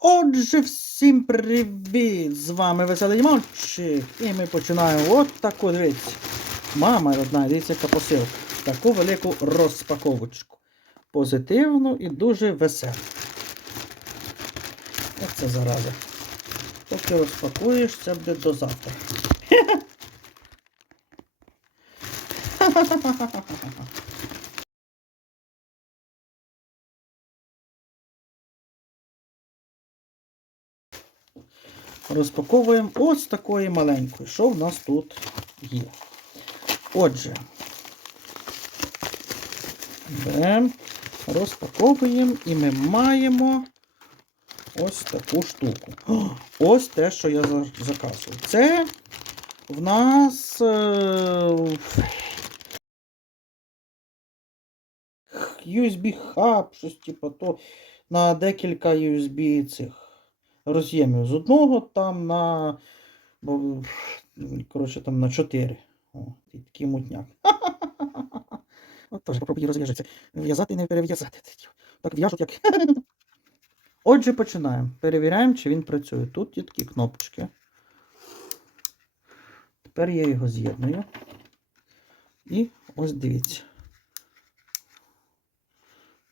Отже, всім привіт! З вами Веселий Мальчик. І ми починаємо от таку, дивіться. Мама родна, дивіться, яка посилка. Таку велику розпаковочку. Позитивну і дуже веселу. Як це зараза? Поки розпакуєш, це буде до завтра. Розпаковуємо ось такої маленької. Що в нас тут є? Отже, беремо, розпаковуємо і ми маємо ось таку штуку. Ось те, що я за- заказував. Це в нас е, USB хаб, щось типу то на декілька USB цих роз'ємів з одного там на. бо, Коротше, там на 4. О, і такий мутняк. От теж попробуй розв'яжеться. В'язати і не перев'язати. Так в'яжуть як. Отже, починаємо. Перевіряємо, чи він працює. Тут є такі кнопочки. Тепер я його з'єдную. І ось дивіться.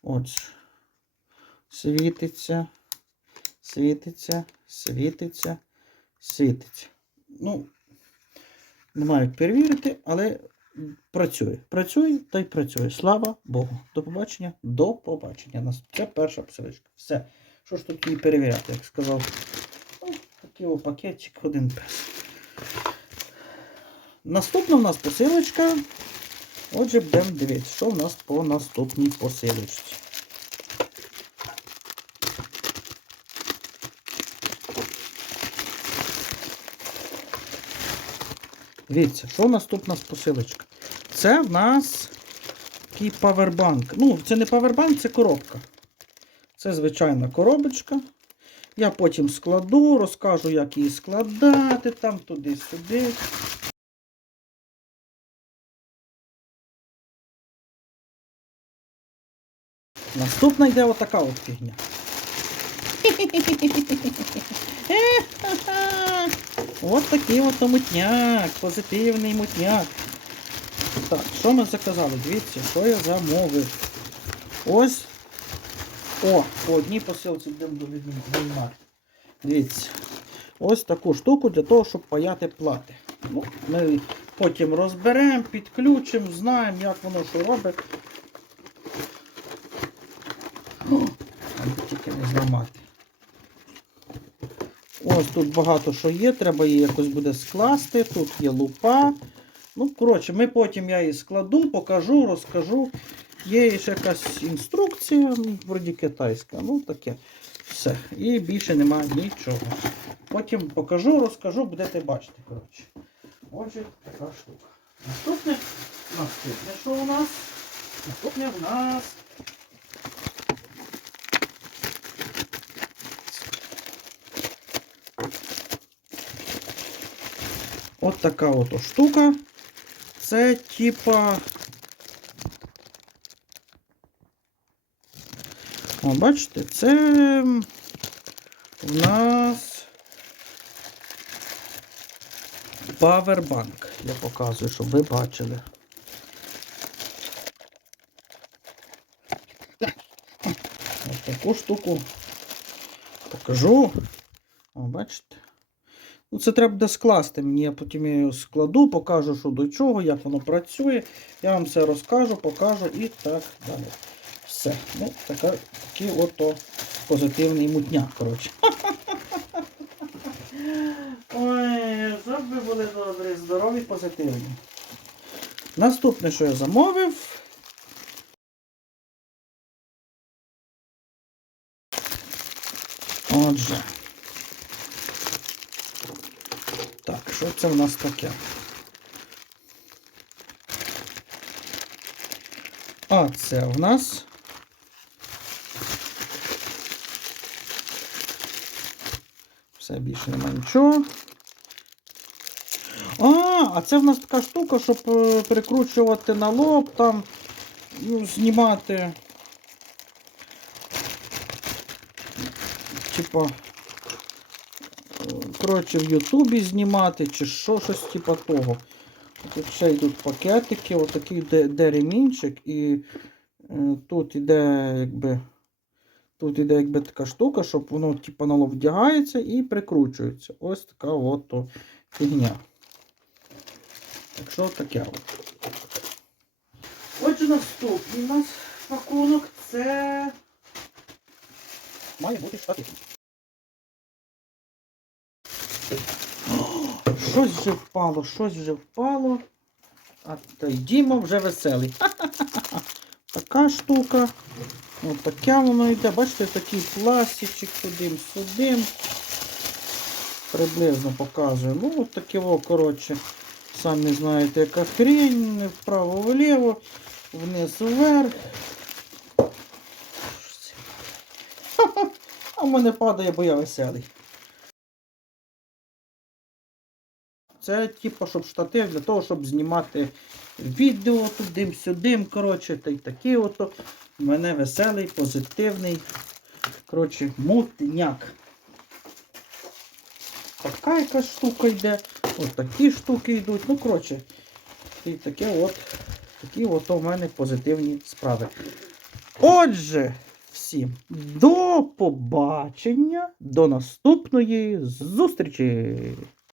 Отже. Світиться світиться, світиться, світиться. Ну, не мають перевірити, але працює. Працює та й працює. Слава Богу. До побачення. До побачення. Це перша посилочка. Все. Що ж тут її перевіряти, як сказав. Ну, такий о один пес. Наступна в нас посилочка. Отже, будемо дивитися, що в нас по наступній посилочці. Дивіться, що наступна посилочка? Це в нас такий павербанк. Ну, це не павербанк, це коробка. Це звичайна коробочка. Я потім складу, розкажу, як її складати, там туди-сюди. Наступна йде отака от фігня. От такий от мутняк, позитивний мутняк. Так, що ми заказали? Дивіться, що я замовив. Ось. О, по одній посилці йдемо до. Дивіться. Ось таку штуку для того, щоб паяти плати. Ну, Ми потім розберемо, підключимо, знаємо, як воно що робить. О, тільки не зламати. Ось тут багато що є, треба її якось буде скласти. Тут є лупа. Ну, коротше, ми потім я її складу, покажу, розкажу. Є ще якась інструкція, вроді китайська. Ну, таке. Все. І більше немає нічого. Потім покажу, розкажу, будете бачити. коротше. Отже, така штука. Наступне, наступне, що у нас? Наступне у нас. От така от штука. Це типа. О, бачите, це в нас павербанк. Я показую, щоб ви бачили. Ось таку штуку покажу. О, бачите? Ну, це треба буде скласти. Мені я потім я його складу, покажу, що до чого, як воно працює. Я вам все розкажу, покажу і так далі. Все. Ну, така, такий ото позитивний мутняк, коротше. Ой, щоб ви були добрі, здорові, позитивні. Наступне, що я замовив. Отже. Так, що це в нас таке? А це в нас. Все більше немає нічого. А, а це в нас така штука, щоб е, перекручувати на лоб, там, ну, знімати. типа, коротше, в Ютубі знімати, чи що, щось типа того. Тут ще йдуть пакетики, отакий де, де ремінчик, і е, тут іде якби. Тут іде якби така штука, щоб воно типа нало вдягається і прикручується. Ось така от то фігня. Так що таке от. Отже, наступний у нас пакунок це. Має бути штатив. Щось вже впало, щось вже впало. А той Діма вже веселий. Така штука. Ось таке воно йде. Бачите, такий пластичок сюди-сюди. Приблизно показую. Ну, от таке, о, коротше, самі знаєте, яка хрень, вправо-вліво, це? Ха-ха. А в мене падає, бо я веселий. Це типу, щоб штатив для того, щоб знімати відео туди-сюди. Коротше, та й такі ото. У мене веселий, позитивний. Коротше, мутняк. Така якась штука йде. Ось такі штуки йдуть. Ну, коротше, і таке от, такі от у мене позитивні справи. Отже, всім до побачення, до наступної зустрічі!